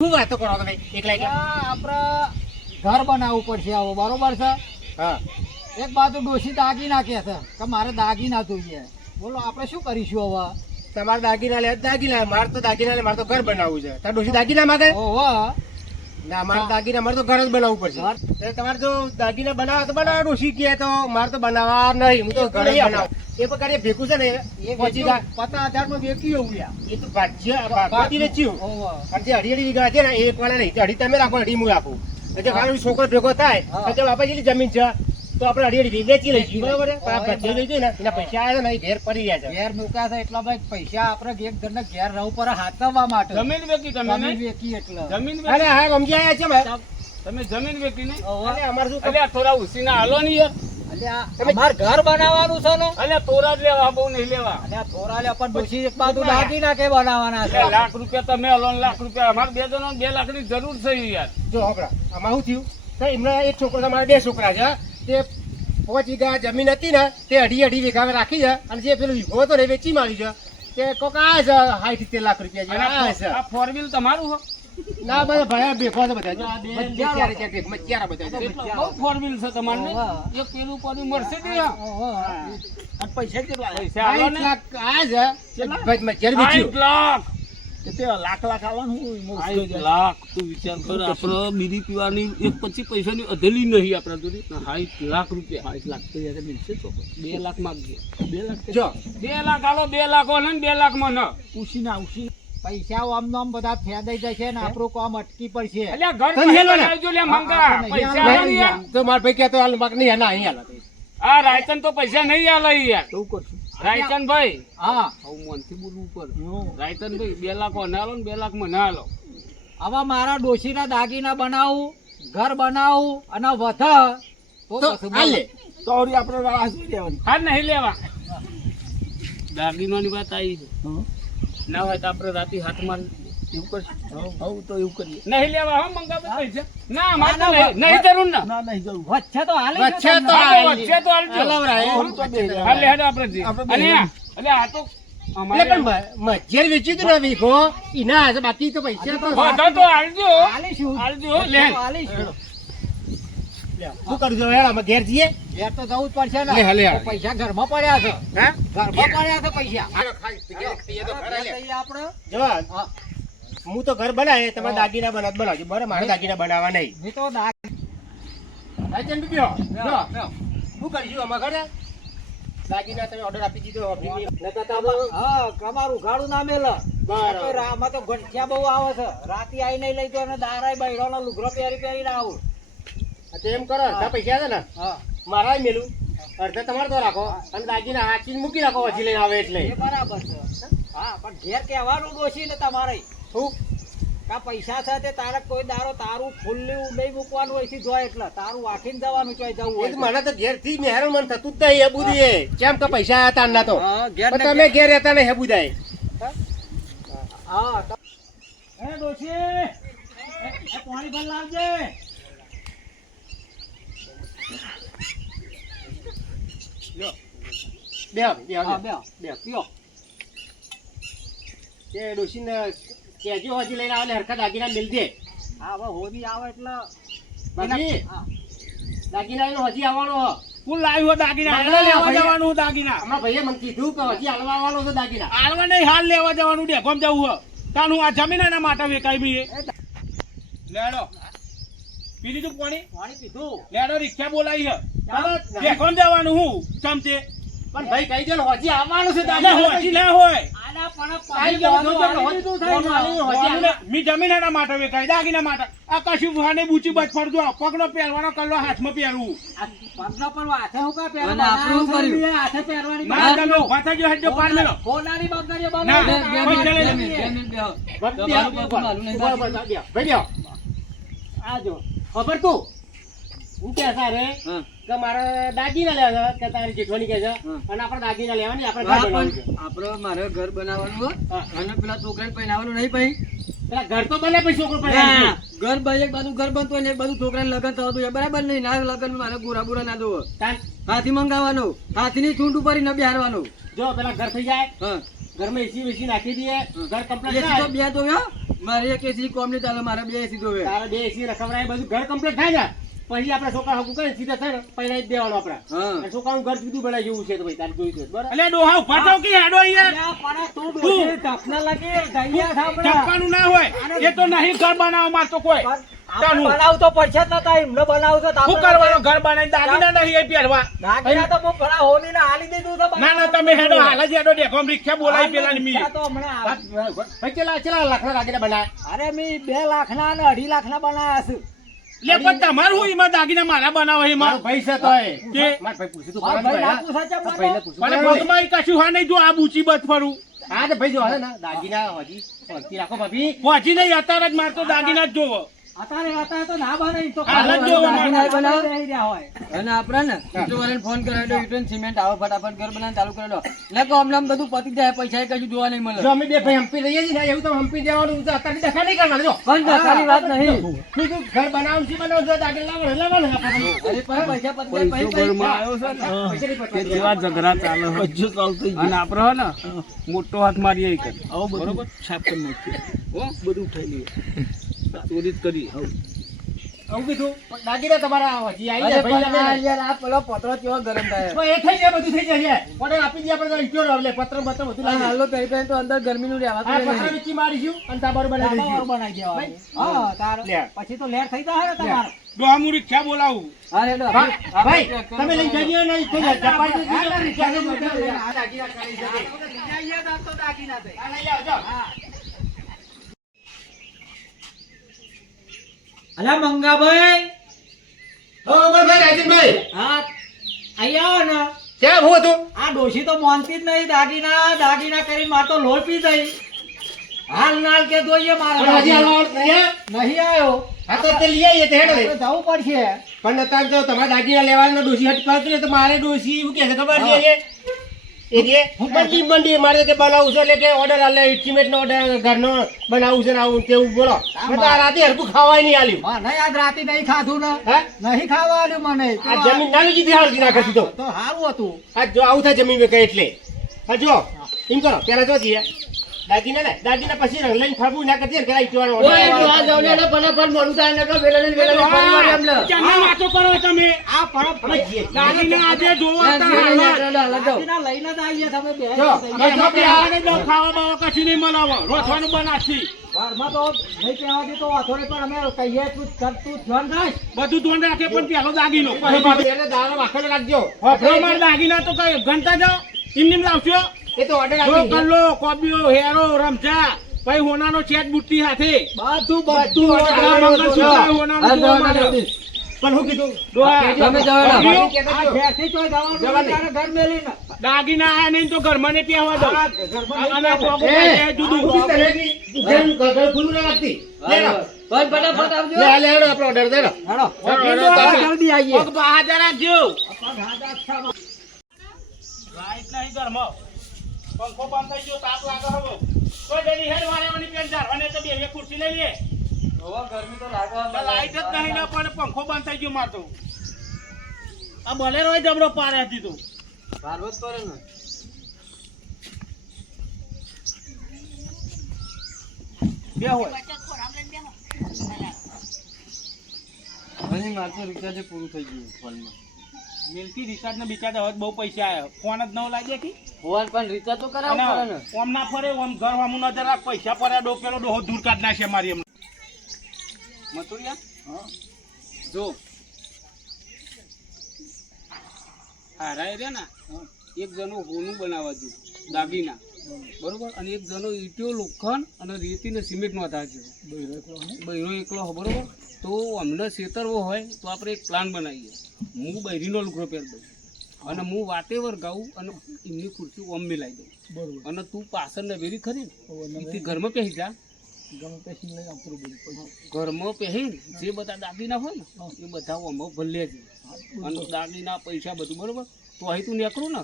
શું વાતો કરો તમે એકલા એકલા? આપણે ઘર બનાવવું પડશે આવો બરોબર છે. હા એક બાજુ ડોશી દાગી નાખે છે કે મારે દાગીના જોઈએ. બોલો આપણે શું કરીશું હવે? તમારે દાગીના લે દાગીના, મારે તો દાગીના લે, મારે તો ઘર બનાવવું છે. તાર ડોશી દાગીના માંગે? ઓહો ના મારે દાગીના, મારે તો ઘર જ બનાવવું પડશે. એટલે તમારે જો દાગીના બનાવવા તો બનાવવા, ડોશી કહે તો મારે તો બનાવવા નહીં, હું તો ઘર જ બનાવું. એ પ્રકારે ભેગું છે ને એ પછી 50,000 વેચી એવું યાર. એ તો ભાગવતી વેચ્યું. ઓહો અને જે અઢી વીઘા છે ને એ એક વાળા નહીં, અઢી તમે રાખો, અઢી હું રાખું. એટલે જો ખાલી છોકરો ભેગો થાય તો બાપા જેટલી જમીન છે તો આપણે અઢી વેચી લઈશું, બરોબર છે? પણ આ ભજીયો લઈ જાય ને એના પૈસા આવ્યા ને એ ઘેર પડી ગયા છે. ઘેર મૂક્યા છે એટલા ભાઈ પૈસા આપણે એક જણને ઘેર રહું પર હાથવવા માટે. જમીન વેચી તમે જમીન નહીં? વેચી એટલે જમીન અરે વેચી હા સમજી આવ્યા છે ભાઈ. તમે જમીન વેચી નહીં? ઓહો. અરે અમારે શું અલ્યા થોડા ઉસીના હાલો નહીં યાર. અલ્યા અમાર ઘર બનાવવાનું છે ને. અલ્યા તોરા જ લેવા, બહુ નહીં લેવા. અલ્યા થોડા લે પણ ડોશી એક બાજુ દાગી નાખે બનાવવાના છે. એટલે લાખ રૂપિયા તમે હાલો ને લાખ રૂપિયા અમારે બે જણો 2 લાખની જરૂર છે યાર. જો હમણાં આમાં શું થયું તો એમને એક છોકરો, તમારે 2 છોકરા છે, તે 5 વીઘા જમીન હતી ને તે અઢી વીઘા રાખી છે, અને જે પેલું વીઘો હતો ને એ વેચી મારી છે. તે કોક આ છે 60-70 લાખ રૂપિયા જેવા આ છે. આ 4 વ્હીલ તમારું હો? ના બધા ભાઈ ભેગો છે બધા. જો આ બે ચાર ભેગો મચ્યારા બધા છે. બહુ 4 વ્હીલ છે તમારે નહીં? એક પેલું પડ્યું મર્સિડીઝ હા. ઓહો. અને પૈસા કેટલા? પૈસા હાલો 60 ને. લાખ આ છે ભાઈ મચ્યાર વેચ્યું. 60 લાખ. લાખ આવવાનું 60 લાખ તું વિચાર કર. આપણે બીડી પીવાની એક પછી પૈસાની અધેલી નહીં આપણા જોડે. 60 લાખ રૂપિયા. 60 લાખ તો યાર મિલશે તો 2 લાખ માંગીએ. 2 લાખ જો 2 લાખ હાલો, 2 લાખ હોય ને 2 લાખ માં ન. ઉસી પૈસા આમ નામ બધા ફેદાઈ જશે ને આપણું કામ અટકી પડશે. અલ્યા ઘર તમે હેલો ને. બનાવજો લે મંગા. હા, પૈસા હા, નહીં યાર. તો મારા ભાઈ કહેતો હાલ માગ નહીં, ના અહીં હાલ. આ રાયતન તો પૈસા નહીં આલે યાર. શું કરશું? રાયતન ભાઈ હા હું મનથી બોલવું પડે. રાયતન ભાઈ 2 લાખ મને આલો ને 2 લાખ મને આલો. હવે મારા ડોશીના દાગીના બનાવું, ઘર બનાવું અને વધ તો હાલ લે. સોરી આપણે રાહ જોઈ લેવાની. હા નહીં લેવા. દાગીનોની વાત આવી છે. ના હોય તો આપણે રાતે હાથમાં એવું કરશું. હવ તો એવું કરીએ. નહીં લેવા હો મંગા પૈસા. ના મારે તો નહીં જરૂર ના. ના નહીં જરૂર. વચ્ચે તો હાલે વચ્ચે તો હા, હાલે. વચ્ચે તો હાલજો. હલાવરાય. હાલે હેડો આપણે જઈએ. અને એટલે આ તો એટલે અમારે પણ મચ્યાર વેચ્યું હતું ને વીઘો એના હાથે, બાકી તો પૈસા તો બધા તો હાલજો. હાલીશું. હાલજો લે. હાલીશું. શું કરું છું હેડ અમે ઘેર જઈએ. ઘેર તો જવું જ પડશે લે, હાલે, ને. હાલે. પૈસા ઘરમાં પડ્યા છે. હા ઘરમાં પડ્યા છે પૈસા. હાલો, ખાઈ, ઘેર ખાઈએ તો ખરા લે. આપણે જો હા. હું તો ઘર બનાવે, તમારે દાગીના બનાવજો બરાબર, મારે દાગીના બનાવવા નહીં. મેં તો દાગ રાયચંદ બીજો, જો શું કરીશું અમારા ઘરે દાગીના તમે ઓર્ડર આપી દીધો. નકર તો આપણે- હા તમારું ઉઘાડું ના મેલ. બરાબર. આમાં તો ઘંટિયા બહુ આવે છે. રાતે આઈ નહીં લઈ તો દારાય બૈરાનો લુગરો પહેરીને આવું. આ તો એમ કરો, અડધા પૈસા છે ને હા મારા મેલું, અડધા તમારે તો રાખો, અને દાગીના હાચીને મૂકી રાખો હજી લઈને આવે એટલે. એ બરાબર છે. હા પણ ઘેર કહેવાનું ડોશી ને તમારે શું કા પૈસા છે તે તારે કોઈ દારો તારું ખુલ્લું નહીં મૂકવાનું હોય થી જોય એટલે તારું વાંચીને જવાનું ચોય જવું એ હોય તો તો. મને તો ઘેર થી મેહેરણ મન થતું જ નહીં હેબુદી એ. કેમ કે પૈસા આયા તાર ના તો હા, ઘેર પણ ને તમે ઘેર રહેતા નહીં હેબુદાય. હા એ ડોશી એ પાણી ભર લાવજે. બે હા બે પીઓ. તે ડોશીને કહેજો હજી લઈને આવે હરખા દાગીના મેલ દે. હા હવે હોળી આવે એટલે બાકી હા. દાગીના એનો હજી આવવાનો હો. હું લાવ્યો દાગીના. હાલ લેવા જવાનું દાગીના. અમારા ભાઈએ મને કીધું કે હજી હાલવા આવવાનો છે દાગીના. હાલવા નહીં, હાલ લેવા જવાનું ડેકોમ જવું હો. તાનું આ જમીન એના માટે વેકાઈ બી એ. લેડો પી લીધું પાણી? પાણી પીધું. લેડો રિક્ષા બોલાવી હે. ચાલો. ડેકોમ જવાનું હું ચમચે. પણ ભાઈ કહી દો ને હજી આવવાનું છે એટલે હોજી ના હોય. આના પણ આઈ પાણી ગયો, જવાનું જો, આલી દીધું થાય ને. હજી બોલું મી જમીન એના માટે વેકાઈ દાગીના માટે. આ કશું વાને બૂચી બચ પડજો. પગનો પહેરવાનો કલ્લો હાથમાં પહેરવું. આ પગનો પર હાથે હું કા પહેરવાનું? અને આપણું ના, કર્યું. હાથે પહેરવાની ના વાત. તમે ઉભા થજો હેડજો પાર મેલો. કોનાની બગાડીએ બાબા. ના, બે કોઈ મિનિટ, ચલે બે નહીં. મિનિટ, બે મિનિટ બેહો. ભાઈ બેહો. આ જો ખબર તું હું કે સારે હા. કે મારે દાગીના લેવા છે, કે તારી જેઠવાની કે છે, અને આપણે દાગીના લેવાની, આપણે ઘર હા, બનાવવાનું છે. પણ આપણે મારે ઘર બનાવવાનું હોય હા. અને પેલા છોકરાને પહેરાવવાનું નહીં પછી પેલા ઘર તો બને પછી છોકરો ના, પહેરાવે. ઘર ભાઈ એક બાજુ ઘર બનતું હોય ને એક બાજુ છોકરાને લગન થતું હોય બરાબર નહીં ના લગન મારે ગોરા બુરા ના દો તાન હાથી મંગાવવાનો હાથીની સૂંઢ ઉપર ને બેહારવાનો જો પેલા ઘર થઈ જાય, હા ઘરમાં એસી વેસી નાખી દઈએ ઘર કમ્પ્લીટ એસી તો થાય બે તો મારે એક એસી કોમ નહીં ચાલે મારે બે એસી તો તારે 2 એસી રખવરાય બધું ઘર કમ્પ્લીટ થાય ને પછી આપણે છોકરા હકું કરે સીધા થાય ને પહેલા જ દેવાનું આપણે હા અને છોકરાનું ઘર જુદું બનાવી જેવું છે તો ભાઈ તારે જોઈતું હોય, બરાબર એટલે ડોહા ઉભા થાવ કે હેડો અહીંયા અલ્યા, પણ તું ડોશી ઢાંકણા લાગી, ઢાંકિયા સાંભળા. ચપ્પાનું ના હોય એ તો નહીં ઘર બનાવવા માંગતો કોઈ આપણે બનાવતો પડશે જ નતા, એમને બનાવતો તો શું આપણે કરવાનું ઘર બનાવી દાગીના નહીં એ પહેરવા દાગીના તો બહુ ઘણા હોની ને હાલી દીધું તો ના ના તમે હેડો હાલ જ હેડો ડેકોમ રિક્ષા બોલાવી પેલા ની મી તો હમણાં આ- ભાઈ ચેલા લાખના દાગીના બનાય અરે મેં 2 લાખના અને 2.5 લાખના બનાવ્યા છે. લે પણ તમારું હું એમાં દાગીના મારા બનાવો મારો એમાં ભાઈ છે તોય કે- માર ભાઈ પૂછ્યું તું મારા બરાબર ભાઈ ભાઈ, લાખું સાચા હા? મને. ભાઈને પૂછ્યું પણ બરાબર. પગમાં ઈ કશું હા નહીં જો આ બૂચી બત ફરું હા તો ભાઈ જો હે ને દાગીના હજી શાંતિ રાખો ભાભી પહોંચી નહીં અત્યારે જ મારતો દાગીના જ જોવો અત્યારે તો ના બને ઈ તો હાલ જ જોવો દાગીના મારે. બનાવી દઈ રહ્યા હોય. અને આપણે ને ઈટો વાળાને ફોન કરાવી દો ઈટો ને સિમેન્ટ આવો ફટાફટ ઘર બનાવીને ચાલુ કરી દો એટલે કે આમ બધું પતી જાય પૈસા કશું જોવા નહીં મળે જો અમે બે ભાઈ હંપી રહીએ છીએ ને એવું તો હંપી જવાનું તો અત્યારે ડખા નહીં કરવાના જો પણ ધક્કાની વાત નહીં બીજું ઘર બનાવવાનું છે બનાવવાનું છે દાગીના લાવવાનું આપણે. અરે પણ પૈસા પતી જાય પછી પૈસાની પૈસા. ઝઘડા ચાલે અને આપડે હે ને મોટો હાથ મારીએ બરોબર સાફ કરી નાખીએ બધું ઉઠાઈ લઈએ ચોરી જ કરી આવું કીધું પણ દાગીના તમારા હજી આવી અરે જાય ભાઈ પણ આ અમે. યાર આ પેલો પતરો કેવો ગરમ થાય તો એ થઈ જાય બધું થઈ જાય ઓર્ડર આપી દઈએ આપણે તો ઈંટો લે પત્ર બત્ર બધું આ લાવી હાલો પહેરી પહેરી તો અંદર ગરમીનું આ રહેવાતું પત્ર નહીં વીચી મારીશું અને તાબારું બનાવી ડાબાવાળું દઈશું. બનાવી દેવાનું. ભાઈ, હા, તાર- લે. પછી તો લેર થઈ જાય ને તમારે. ડોહામું રિક્ષા બોલાવું હા હેડો ભાઈ તમે લઈ જજો ને થઈ જાય ચપાઈ તો દીધો, રિક્ષા લઈ જજો. આ દાગીના કરી દેજે. આ લઈ આવજો. અલા મંગાભાઈ, હો ભાઈ રાજેશભાઈ હા અહીંયા આવો ને. ક્યાં હું હતું આ ડોશી તો માનતી જ નહીં, દાગીના કરી માર તો લોહી પી ગઈ. હાલ નાલ કે જોઈએ પણ મારા હજી હાલવાનું નહીં, હે? નહીં આવ્યો. હા તો તે લઈ આવીએ તે હેડો તો જવું પડશે. પણ અત્યારે તો તમારે દાગીના લેવાનો ડોસી હટ કરતું ને તો મારે ડોસી એવું કે છે ખબર છે એ જે મંડી મારે કે બનાવું છે એટલે કે ઓર્ડર આલે એસ્ટિમેટ નો ઓર્ડર ઘરનો બનાવું છે ને આવું તેવું બોલો મેં તો આ રાતે હરખું ખાવાય નહીં આલ્યું મને આજ રાતે નહીં ખાધું ને, હે નહીં ખાવાનું મને. આ જમીન ના લીધી હાલતી ના કરતી તો તો સારું હતું. આ જો આવું થાય જમીન વેચાય એટલે હા જો એમ કરો પેલા જો જઈએ દાદીના પછી રંગ લઈને ફરવું ના કરતી ને પેલા ઈટવાનો order ઓય આલે. આ જાવ ને એટલે ફટાફટ મોડું થાય ને કે વેલા ને વેલા ફરી વાર એમ લે ક્યાંના વાતો કરો તમે આ પરબ અમે જઈએ. દાગીના આજે જોવો ના, તાર હાલત. દાગીના લઈને જ આવીએ તમે બે. જો, ઘરમાં બેહાડે દો, ખાવા બાવા કશું નહીં મલાવો રોજવાનું બનાવતી ઘરમાં તો નહીં કહેવા દે તો વાંધો નહીં, પણ અમે કહીએ તું ધ્યાન રાખ. બધું ધોન રાખે પણ પેલો દાગીનો એટલે દારૂ વાંખેલો રાખજો અમાર દાગીના તો કઈ ઘંટા જાઓ એમ લાવશો એ તો ઓર્ડર જો આપી કલ્લો કોબીઓ હેરો રમઝા પછી હોનાનો ચેક બુટ્ટી હાથે બધું આ મંગળસૂત્ર હોનાનું જોવા માંડ્યો. પણ હું કીધું ડોહા, તમે જાઓ ને. કોબીઓ, આ ઘેરથી ચોય જવાનું જવા દે. તારે ઘર મેલીને. દાગીના આયા નહીં તો ઘરમાં ને પહેવા દો આ ઘરમાં અને નહીં પોગો એ, પાસે જુદું ઊભી તને જી, ઘર ખુલ્લું ના રાખતી લે લો. પણ ફટાફટ આવજો લે લે હેડો આપણો ઓર્ડર દે લો. હેડો. હેડો, હેડો, જલ્દી આવીએ. પગ બહાર રાખજો લાઈટ નહીં ઘરમાં પંખો બંધ થઈ ગયો તાપ લાગે હવે કોઈ ડેરી હેડ વાળવાની પેન ઝારવાને તો બે ખુરશી લઈ લે હવે ગરમી તો લાગે લાઈટ જ નહીં ને પણ પંખો બંધ થઈ ગયો મારતો આ બોલેરો જબરો પારે હતી તું ભારવત કરે ને બે હોય અહીં મારતો રિચાર્જ પૂરું થઈ ગયું ફોનમાં મિલકી રિચાર્જ ને બિચાર હવે બહુ પૈસા આવ્યા ફોન જ ન લાગે કે ફોન પણ રિચાર્જ તો કરાવવું પડે ને ઓમ ના ફરે ઓમ ઘર વામું નજર રાખ પૈસા પડ્યા ડોકેલો ડોહો દૂર કાઢ નાખે મારી એમ મથુરિયા જો હારાય રે ને એક જણો હોનું બનાવવા દઉં દાગીના બરોબર અને એક જણો ઈટીઓ લોખંડ અને રેતી ને સિમેન્ટ નો આધાર છે બૈરો એકલો હોય બરોબર તો અમને છેતરવો હોય તો આપણે એક પ્લાન બનાવીએ હું બૈરીનો લુગડો પહેર દઉં અને હું વાતે વરગાવું અને એમની ખુરશી ઓમ મિલાઈ દઉં બરોબર અને તું પાછળ ને વેરી ખરી ને એથી ઘરમાં પહેરી જા ઘરમાં પહેરી જે બધા દાગીના હોય ને એ બધા ઓમાં ભલે છે અને દાગીના પૈસા બધું બરોબર તો અહીં તું નીકળું ને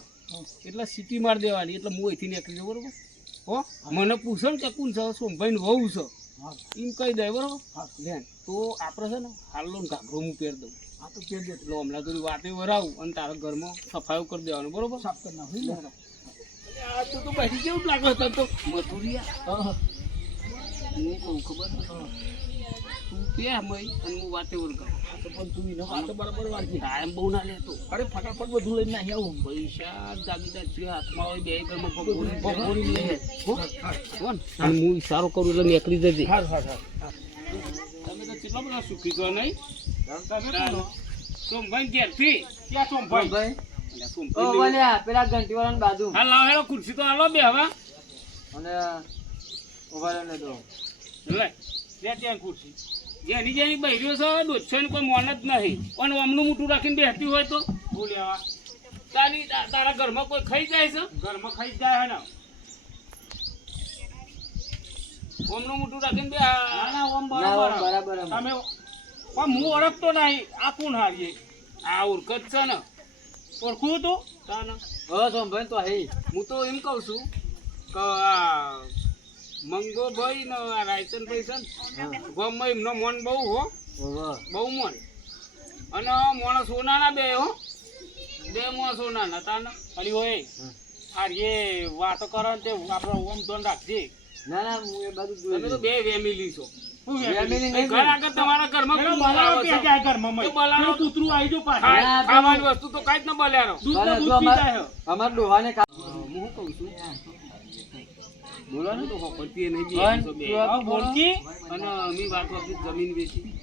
એટલે સીટી માર દેવાની એટલે હું અહીંથી નીકળી જાઉં બરોબર હો મને પૂછો ને કે કોણ છે સોમભાઈ ને વહુ છે એમ કહી દે બરોબર ધ્યાન તો આપણે છે ને હાલો ને ઘાઘરો હું પહેર દઉં એટલે હમણાં તો વાતે વરાવું અને તારા ઘરમાં સફાઈ કરી દેવાનું બરોબર સાફ કરી નાખું આ તું તો બધી કેવું લાગે તને તો મથુરિયા હું કહું ખબર તું કે મય અને હું વાતે ઓળખાવ પણ તું એનો વાતો બરાબર વાળજી ટાઈમ બહુ ના લેતો અરે ફટાફટ બધું લઈને નાહી આવું પૈસા જાગીદાર છે હાથમાં હોય બે ઘરમાં પગોરી લે કોણ અને હું ઈશારો કરું એટલે નીકળી જજે તમે તો કેટલા બધા સુખી છો નહીં સોમભાઈ ઘેરથી ક્યાં સોમભાઈ ઓ વાલ્યા પેલા ઘંટીવાળાની બાજુ હા લાવ હેલો ખુરશી તો હાલો બે હવે અને ઉભા રહો ને તો લે ત્યાં ખુરશી જેની બહેરીઓ છે દોઢસો ની કોઈ મોન જ નહીં પણ અમનું મોટું રાખીને બેસતી હોય તો હું લેવા તારા ઘરમાં કોઈ ખાઈ જાય છે ઘરમાં ખાઈ જાય હે ને ઓમનું મોટું રાખીને બે ઓમ બરાબર તમે પણ હું ઓળખતો નહીં આ કોણ હારીએ આ ઓળખ જ છે ને ઓળખું તું સોમભાઈ તો હે હું તો એમ કહું છું કે આ મંગોભાઈ ને આ રાયચંદભાઈ છે ને ગામમાં એમનો મોન બહુ હો બહુ મોન અને મોણ સોનાના બે હો બે મોણ સોનાના તાના ખાલી હોય આ એ વાતો કરો ને તે આપણે ઓમ ધોન રાખજે ના ના હું એ બધું તમે તો બે ફેમિલી છો ફેમિલી નહીં ઘર આગળ તમારા ઘરમાં કૂતરું આવી જો ખાવાની વસ્તુ તો કાંઈ જ ન બલ્યારો અમાર ડોહાને હું કહું છું બોલો ને તો પતિએ નહીં બોલકી અને અમે વાત આપણી જમીન વેચી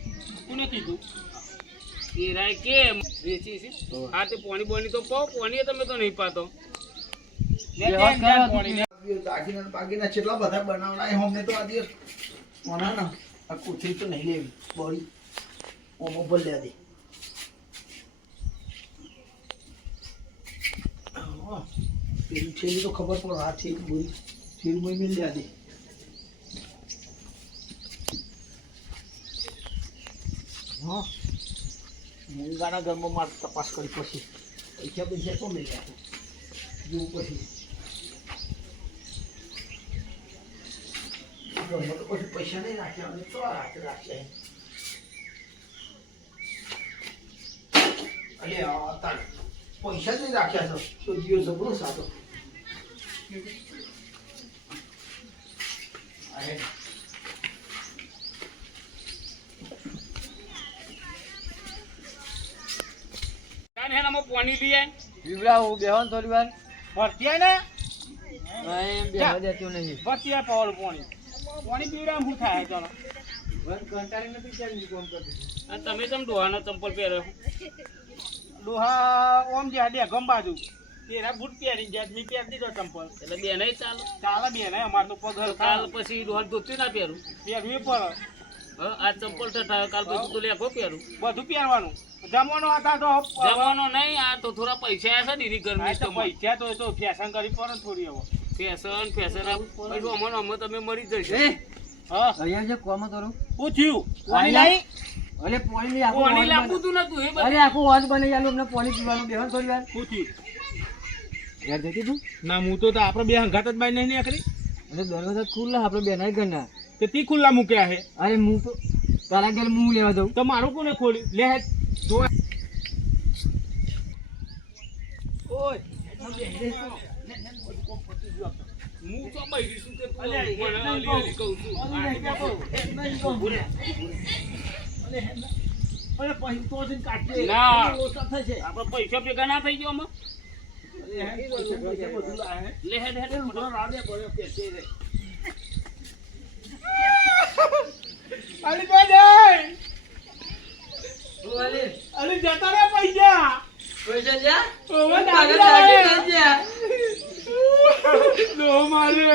કોને કીધું એ રાય કે વેચી છે હા તે પોણી બોણી તો પાવ પોણી તમે તો નહીં પાતો બાકીના કેટલા બધા બનાવડાય અમને તો આજે કોના ના આ કોથળી તો નહીં લેવી બોડી ઓમો ભલ્યા દે પેલી છેલ્લી તો ખબર પડે આ છે બોરી છેલ્લી બોઈ મિલ લ્યા દે હા મૂંગાના ઘરમાં મારે તપાસ કરી પછી પૈસા તો લઈ ગયા જોવું પછી ઘરમાં તો પછી પૈસા નહીં રાખ્યા અને તો રાખ્યા અલે તાર પૈસા જ નહીં રાખ્યા છે તો જીઓ જબરો સાતો પોણી લઈએ વિવરા હું બેહન થોડી વાર ભરતી ને એમ બેહવા દેતું નહીં ભરતી પાવર પોણી પોણી પીવડા શું થાય ચાલો કંટાળી નથી ચાલી કોમ કરતી તમે કેમ ડોહાનો ચંપલ પહેર્યો ડોહા ઓમ જ્યાં દે ગમ બાજુ તેરા બૂટ પહેરી જાય મેં પહેરી દીધો ચંપલ એટલે બે નહીં ચાલો ચાલે બે ને અમાર તો પગ કાલ પછી ડોહાને ધોતી ના પહેરું પહેરવી પડે આ ચંપલ ઠઠા કાલ પછી તો લેખો પહેરું બધું પહેરવાનું જમવાનો હતા તો જવાનો નહીં આ તો થોડા પૈસા છે ને ગરમી તો પૈસા તો એ તો ફેશન કરી પડે થોડી હવે ફેશન અમને અમે તમે મરી જશો હા અહીંયા જે કોમ તોરું પૂછ્યું પાણી લાવી અરે પાણી ની આખું પાણી લાવવું તું નતું એ અરે આખું વાજ બની ગયું અમને પાણી પીવાનું બેહન થોડી વાર પૂછ્યું ઘેર જતી તું ના હું તો આપણે બે હંગાત જ બાઈ નહીં નીકળી અને દરવાજા ખુલ્લા આપણે બેનાય ઘરના તે તી ખુલ્લા મૂક્યા છે અરે હું તો તારા ઘેર હું લેવા દઉં તો મારું કોને ખોલ્યું લે જો ઓય હું તો બૈરી છું તે અલે, મને અલી કહું છું અરે પછી તો જ કાઢજે ના. ઓછા થશે આપણે પૈસા ભેગા ના થઈ ગયો અમે બધું લાવે લે હેડ હેડ રાડે પડ્યો કે છે રે અલી ભાઈ અલી જતા રે પૈસા પૈસા જા ઓવે પાગલ દાગી લાગે જા નો મારે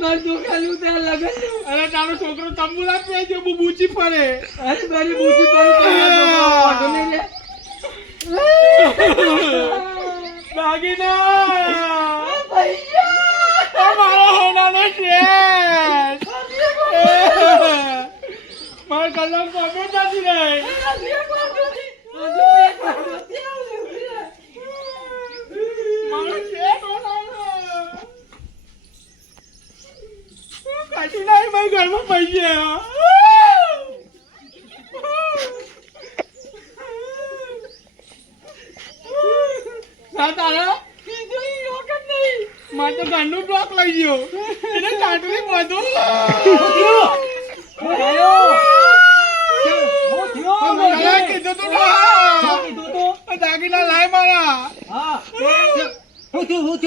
માર દુકાનું તે લગન અરે તારો છોકરો તંબુલા પે જો બૂચી પડે અરે મારી બુજી પર ઓટો લઈ લે દાગીના પૈસા મારો હોનાનો છે માર કલમ પગે નથી રે મારો છે હોનાનો કાઢી નાખ મારા ઘરમાં પૈસા ના તારા મારે તો ઘરનું ટોક લઈ ગયો એને કાટલી બધું કીધું તું દાગીના લાય મારા હું થયું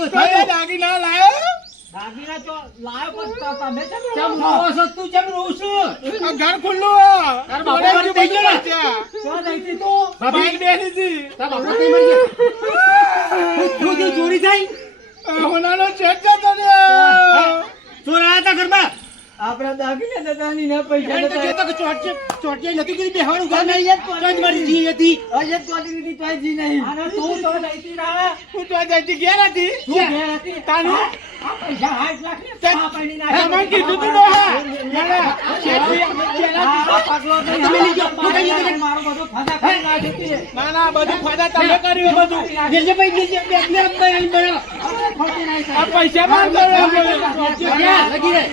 દાગીના લાયો દાગીના તો લાયો પણ તમે કેમ ચમ રોવો છો તું ચમ રોવું છું આ ઘર ખુલ્લું તારા બાપા મરી થઈ ગયો ને? શું જઈતી તું બાપી બેસી હતી તારા બાપા થી મરી ગયા તું જે ચોરી થઈ હોનાનો ચેક જતો ને ચોર આયા તા ઘરમાં આપણા દાગીના દાદાની ના પૈસા એને તો જે તો ચોટે નથી કીધું બેહવાનું ઘર નહીં ચોટ મારી જી હતી અજે કોટી ની તો જી નહીં અને તું તો જઈતી ના હું તો જતી ગયા નથી તું ઘેર હતી તાનું આ પૈસા 60 લાખ ને આ પૈણી હા, મને નાખી કીધું તું ને હા. ના, ના. આ પગલો નહીં તમે લઈ જાઓ. મારો બધું ફાદા ખાઈ નાખી છે ના ના બધું ફાયદા તમે કર્યું બધું જેજે ભાઈ જેજે બે બે ભાઈ બનો ખોટી નહીં આ પૈસા માર કર્યો લગી રે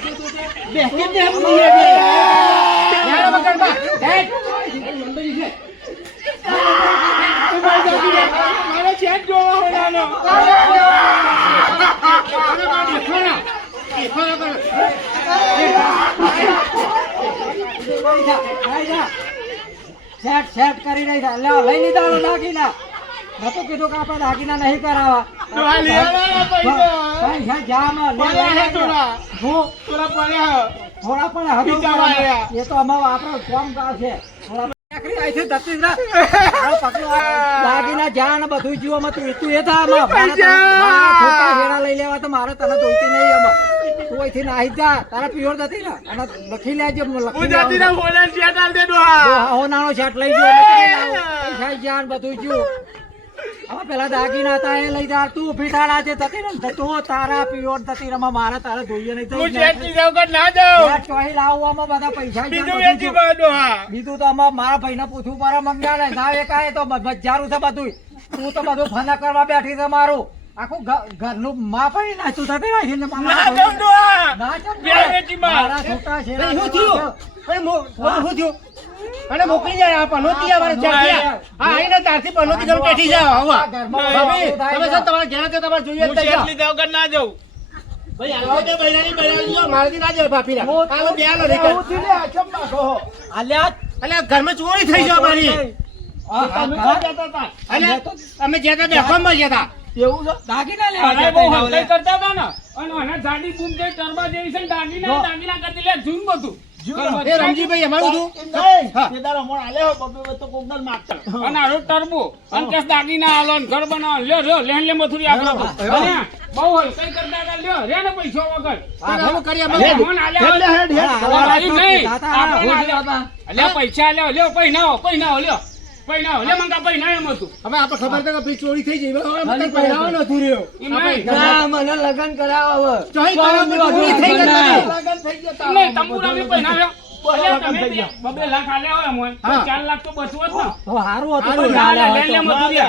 બે કે બે હમ નહીં બે યાર મકર બા હેડ લંબી છે મારો ચેક જોવા હોનાનો સેટ સેટ કરી રહી છે લે લઈ લીધા લો દાગીના નતું કીધું કે આપણે દાગીના નહીં કરાવવા આ લેવાના પૈસા પૈસા જામાં લે પડ્યા હે થોડા હું થોડા પડ્યા થોડા પણ હજુ બિચારા રહ્યા. એ તો અમારો આપણો કામ કાજ છે થોડા આખરી આઈ છે દત્તી રા આ પકડો દાગીના જાન બધું જીવોમાં તું એ થા આમાં મારા છોકરા હેરા લઈ લેવા તો મારે તને જોઈતી નહીં આમાં તું અહીંથી નાહી જા તારા પ્યોર જતી ને અને લખી લેજે હું લખી જાતી ના હોનાર ચેક આલ દે ડોહા હો નાનો શર્ટ લઈ જો પૈસા જાન બધું જીવ હવે પેલા દાગીના હતા એ લઈ જા તું ફીટાડા છે જતી ને તો તારા પ્યોર જતી રમા મારે તારે જોઈએ નહીં તો હું ચેક ની જાઉં કે ના જાઉં ચોહી લાવવામાં બધા પૈસા બીજું જાન વેચી બધું જીવ. ડોહા બીજું તો આમાં મારા ભાઈને પૂછવું પડે મંગા ને ના એકાએ તો બજારું છે બધું તું તો બધું ફના કરવા બેઠી છે મારું આખું ઘરનું માં પડી નાચું થતી રાખી ને ના જાઉં ડોહા ના ચાલ બે વેચી માં. મારા છોકરા છે શું થયું અરે શું થયું અને મોકલી જાય આ પનોતી અમારે ચાલ્યા હા આઈને તારથી પનોતી ઘર બેઠી જાવ હવા ભાભી તમે સર તમારા ઘેર છે તમારે જોઈએ હું જ ચેક જાઓ ની જાઉં કે ના જાઉં ભાઈ આવો તો બૈરાની બૈરાની જો મારથી ના જાય ભાભીના કાલો બે આલો નીકળ અલ્યા અલે ઘરમાં ચોરી થઈ જાય મારી અને અમે જ્યાં બેફામમાં ગયા હતા દાગીના અરે લેવા બહુ હલકાઈ કરતા હતા ને અને આના જાડી બૂમ જે ટરબા જેવી છે ને દાગીના કરતી લે જૂન બધું એ રમજીભાઈ અમારું હતું હા અને આરો ટરબો અને કેસ દાગીના આલો ને ઘર બનાવો લ્યો લ્યો લેન લે મથુરી આપો અને બહુ હલકાઈ કરતા હતા લ્યો રે ને પૈસા વગર હા કરી અમે મોહન આલ્યા નહીં અલ્યા પૈસા લ્યો લ્યો પૈનાઓ લ્યો લે મંગા પૈના એમ હતું હવે આપણે ખબર છે કે ભાઈ ચોરી થઈ ગઈ હવે મતલબ પહેરાવો નથી રહ્યો એમ નહીં ના મને લગન કરાવો હવે ચોરી કરવા ચોરી થઈ ગઈ નહીં તંબુરા બી પૈના અલ્યા તમે બબે લાખ આલ્યા હોય મોય હા. 4 લાખ તો બચવો જ ને તો હારું હતું હારું, પણ ના લે લેવાય લે તો. મથુરી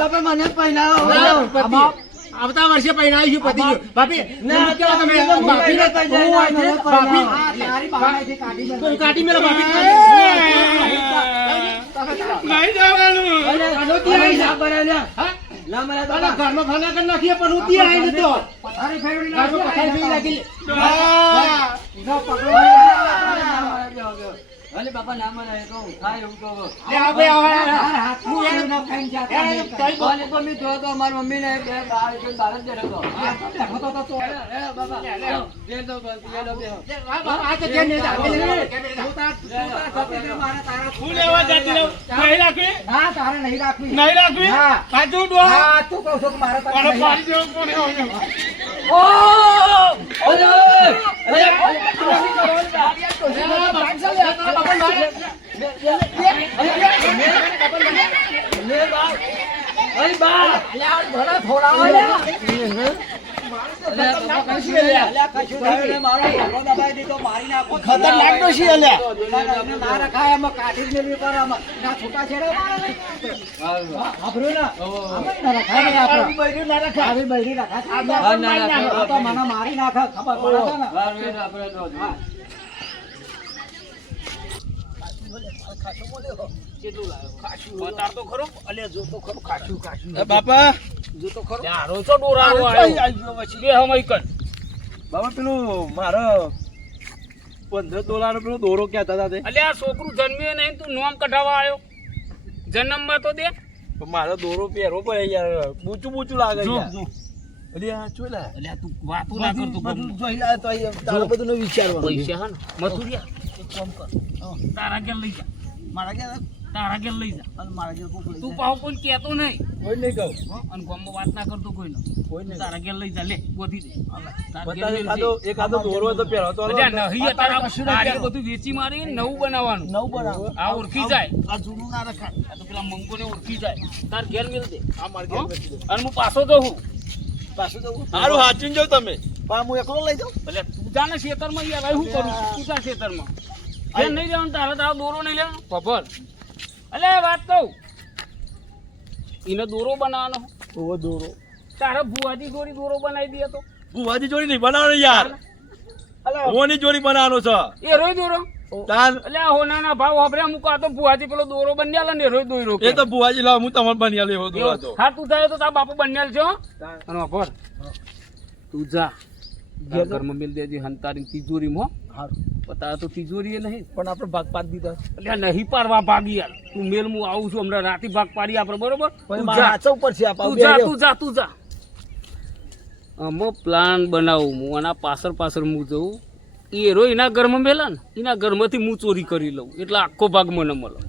બાપા મને પહેરાવો આવતા વર્ષે પહેરાવીશું પતિ ગયું ભાભી ના, કેવો તમે તો ભાભીને પહેલા બહુ હોય છે પહેલા ભાભી હા, તારી બાળાથી કાઢી દે. તો કાઢી મેલો ભાભી નહીં જવાનું પનોતી આવી છે. હા? અલા, ઘરમાં ખાના કરી નાખીએ પનોતી આવી ને તો પથારી ફેરવી ઘરમાં પથારી ફેરવી નાખી. નાખી. હા. નો પકડો. અરે બાપા ના મને તો થાય એવું તો લે આ ભાઈ આવો, આવો. તારા હાથમાં એવું ન ખાઈને જાતા એને નહીં. તોય બોલ. મને તો મેં જોયો તો મારી મમ્મીને બે બાર એક બાર જ બેઠો હતો આ તો બેઠો તો તો. બાબા બે તો બે આ તો જેને જ આવે છે. તું તાર જતી રહે, મારે તારા હું લેવા જતી રહું નહીં રાખવી ના, તારે નહીં રાખવી. નહીં રાખવી હા. સાચું ડોહા હા, તું કહું છું કે મારે તારે અને નહીં પાડી જેવું કોને હોય ભલે થોડા હોય ને. અલ્યા, કશું થયું નહીં. મારો ભલો દબાઈ દીધો, મારી નાખો. ખતરનાક ડોશી અલ્યા. ના રખાય, આમાં કાઢી જ મેળવી પડે, આમાં. ના છૂટાછેડા મારે નહીં. સાંભળ્યું ને? આમાં ના રખાય નહીં આપણે. આવી બૈરી રખાય. આ તો મને મારી નાખે, ખબર પડે છે ને? ખાસું મળ્યો. કેટલું લાવ્યો ખાસું. બતાર તો ખરો અલ્યા જો તો ખરું ખાસું ખાસું. બાપા જો તો ખરું. હારો છો ડોરારો આવ્યો બે હમય કર બાબા પેલું મારો $15 પેલો દોરો કહેતા હતા તે અલ્યા આ છોકરું જન્મ્યો નહીં તું નોમ કઢાવા આવ્યો જન્મમાં તો દે પણ મારો દોરો પહેરવો પડે યાર બૂચું બૂચું લાગે જો, યાર જો. અલ્યા ચોલા અલ્યા તું વાતું ના કરતો બધું જોઈ લે તો અહીંયા તારે બધું ને વિચારવાનું. પૈસા હા ને મથુરિયા એક કામ કર. હા. તારા ઘેર લઈ જા મારા ઘેર તારા ઘેર લઈ જા અને મારા ઘેર કોક લઈ તું જાય. પાહુ કોઈ કહેતો નહીં કોઈ નહીં કહું હો? અને ગામમાં વાત ના કરતો કોઈનો કોઈ નહીં તારા ઘેર લઈ જા લે ગોતી દે તારા ઘેર બતા લઈ જા. એકાદો દોરો હોય તો પહેરો તો અલ્યા નહીં અત્યારે કશું નહીં આ પહેરો. બધું વેચી મારી નવું બનાવવાનું નવ બરાબર. આ ઓળખી જાય આ જૂનું ના રખાય. આ તો પેલા મંગોને ઓળખી જાય તાર ઘેર મિલ દે આ મારા હો? ઘેર મૂકી દો. અને હું પાછો જઉં પાછું જવું. સારું હાચીને જાવ તમે પણ હું એકલો લઈ જાઉં. એટલે તું જા ને ખેતરમાં યાર હવે શું કરું તું જા ખેતરમાં ઘેર નહીં લેવાનું તારે તારો દોરો નહીં લેવાનો ખબર અલે વાત કહું એને દોરો બનાવવાનો ઓવો દોરો તારે ભુવાજી જોડી દોરો બનાવી દે તો ભુવાજી જોડી નહીં બનાવવાનો યાર અલા ઓની જોડી બનાવવાનો છે એ રોય દોરો તાન એટલે આ હોનાના ભાવ વાપર્યા મૂકો આ તો ભુવાજી પેલો દોરો બન્યાલ ને રોય દોરો એ તો ભુવાજી લાવ હું તમારે બન્યા લેવો દોરો તો હા તું જાય તો તારા બાપુ બન્યાલ છે હો? અને વાપર તું જા તારા ઘરમાં મિલ દેજે હંતારી તિજોરીમાં હારું. પણ તારે તો તિજોરી એ નહીં પણ આપણે ભાગ પાડી દીધા. એટલે નહીં પાડવા ભાગી યાર તું મેલ હું આવું છું હમણાં રાતે ભાગ પાડી આપણે બરોબર પણ તું મારા જા હાચા ઉપર છે આ પાવ તું બે જા રહ્યો. તું જા તું જા આમાં પ્લાન બનાવું હું આના પાછળ પાછળ હું જઉં એ રો એના ઘરમાં મેલા ને એના ઘરમાંથી હું ચોરી કરી લઉં એટલે આખો ભાગ મને મળે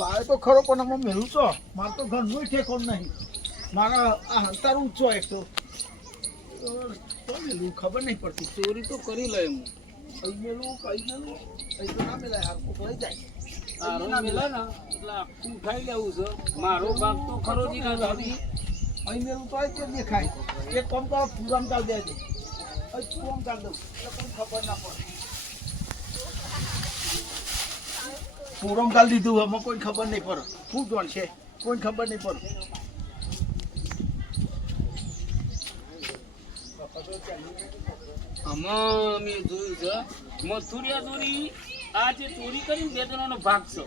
લાવે તો ખરો પણ આમાં મેલું છો મારે તો ઘરનું ઠેકોન નહીં મારા આ હંતાર ઊંચો એક તો મેલું ખબર નહીં પડતી. ચોરી તો કરી લઉં હું કઈ મેલું કઈ તો ના મેલાય હાર કોક લઈ જાય. તારો મેલા ને એટલે આખું ઉઠાઈ લેવું છે મારો ભાગ તો ખરો જ ના દાદી અહીં મેલું તો જ દેખાય. એક કામ કરો પૂરામ કાઢ દેજે. અહીં પૂરામ કાઢ દઉં એટલે કોઈ ખબર ના પડે. પૂરામ કાઢ દીધું આમાં કોઈ ખબર નહીં પડે. શું જોણ છે કોઈ ખબર નહીં પડે. આમાં મેં જોયું છે મથુરિયા ચોરી આ જે ચોરી કરી બે જણાનો ભાગ છે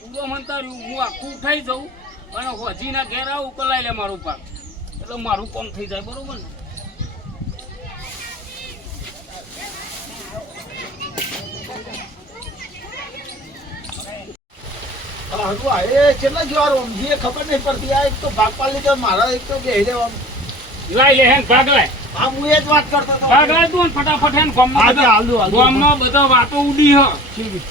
પૂરો મંતાર્યું હું આખું ઉઠાઈ જાઉં અને હજીના ઘેર આવું કલાઈ લે મારો ભાગ એટલે મારું કામ થઈ જાય બરોબર ને અલા હજુ આ એ કેટલા જવાર ઊંઘી એ ખબર નહીં પડતી. આ એક તો ભાગ પાડી લીધો મારા એક તો બે દેવાનું. લાઈ લે હેન ભાગ લાય હા હું એ જ વાત કરતો હતો. ભાગ લાય તું ને ફટાફટ હેન ગામમાં હા, બધા- હાલ દો, હાલ દો. ગામમાં બધા વાતો ઉડી હ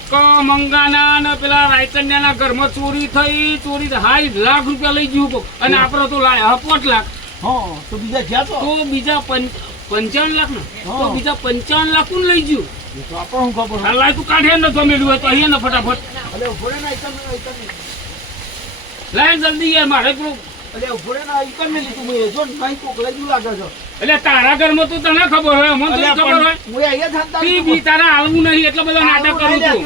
ક મંગાના ને પેલા રાયચંદ્રના ઘરમાં ચોરી થઈ ચોરી થઈ. 60 લાખ રૂપિયા લઈ ગયું કોક. અને આપણે તો લાયા 5 લાખ હા તો બીજા ગયા તો તો બીજા 55 લાખ ને તો હા. બીજા 55 લાખ કોણ લઈ ગયું એ તો આપણને શું ખબર આ લાય તું કાઢે ને જમેલું હોય તો અહીંયા ને ફટાફટ અલે ઉભો રે ના એકમ લાય જલ્દી યાર મારે પેલું અલે ઉભો રે ના એકમ ને લીધું મેં જો નહીં કોક લઈ ગયું લાગે છે. એટલે તારા ઘરમાં તો તને ખબર હોય અમને તો અલ્યા ખબર હોય પણ હું અહીંયા જ હતા તી બી તારા આવું નહીં એટલે બધો નાટક કરું છું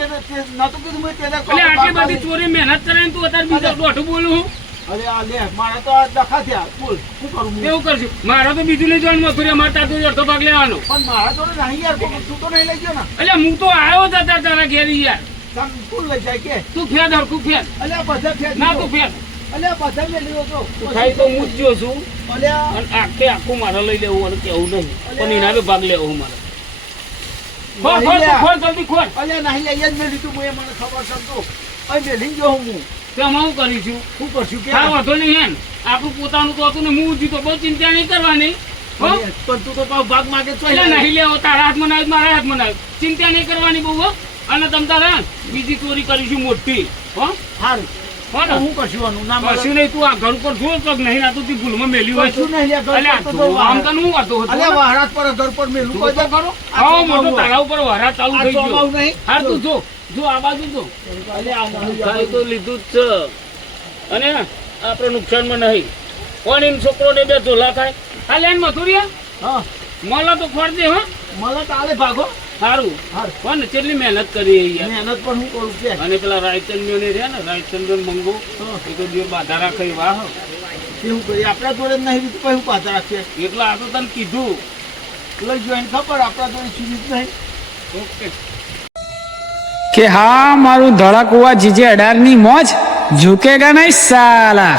નતું કીધું મેં તેને એટલે આટલી બધી ચોરી મહેનત કરે ને તું અત્યારે બીજા દોઢું બોલું હું અરે આ લે મારા તો આ ડખા થયા બોલ શું કરું હું? એવું કરશું મારે તો બીજું લઈ જવાનું મથુરિયા મારે તાર તો અડધો ભાગ લેવાનો પણ મારા જોડે નહીં યાર કોક તું તો નહીં લઈ ગયો ને એટલે હું તો આવ્યો જ હતા તારા ઘેર યાર તમ કોણ લઈ જાય કે તું ફેર હરખું ફેર અલે આ બધા ફેર ના તું ફેર અલે આ બધા મેં લીધો તો તું ખાઈ તો હું જ જો છું અલે આ અને આખે આખું મારે લઈ લેવું અને કેવું નહીં પણ એના બી ભાગ લેવો મારે ખોલ ખોલ તું ખોલ જલ્દી ખોલ અલે નહીં અહીંયા જ મેં લીધું હું એ મને ખબર છે તો અહીં મેં લઈ ગયો હું તેમાં હું કરીશું શું કરશું કે હા વાંધો નહીં હેન આપણું પોતાનું તો હતું ને હું જીતો બહુ ચિંતા નહીં કરવાની હો અરે, પણ તું તો પાછો ભાગ માગે તો એટલે નહીં લેવો તારા હાથમાં ના મારા હાથમાં ના ચિંતા નહીં કરવાની બહુ હો અને તમ તારા બીજી ચોરી કરીશું મોટી હો સારું હો ને હું કશું આનું ના કશું નહીં તું આ ઘર ઉપર જો તો નહીં આ તો તું ભૂલમાં મેલી હોય કશું નહીં લે, ઘર અલે આ પર તો જો આમ તને હું વાતો હતો અલે વહારાત પર ઘર પર મેલું તું કોઈ તો દે. કરો આ આવો ચોમાવું મોટો હોય. તારા ઉપર વરા ચાલુ આ થઈ ગયો ચોમાવું નહીં. હા તું જો આ બાજુ જો અલે આ નહીં, ખાઈ તો લીધું જ છે અને આપણે નુકસાનમાં નહીં કોણ એમ છોકરોને બે ઝોલા થાય હા લેન મથુરિયા હા મોલા તો ખોર દે હો મને તાલે ભાગો સારું હારું. કોણ કેટલી મહેનત કરી યાર મહેનત પણ હું કરું કે અને પેલા રાયચંદ્ર ને રહ્યા ને રાયચંદ્ર મંગો એ તો જે બાધા રાખે વાહ એવું કરી આપણા જોડે જ નહીં બીજું કઈ હું પાછા રાખીએ એટલે આ તો તને કીધું લઈ ગયો એને ખબર આપણા જોડે સીધી જ નહીં ઓકે કે હા મારું ધડાકુવા જીજે 18 ની મોજ ઝુકેગા નહીં સાલા.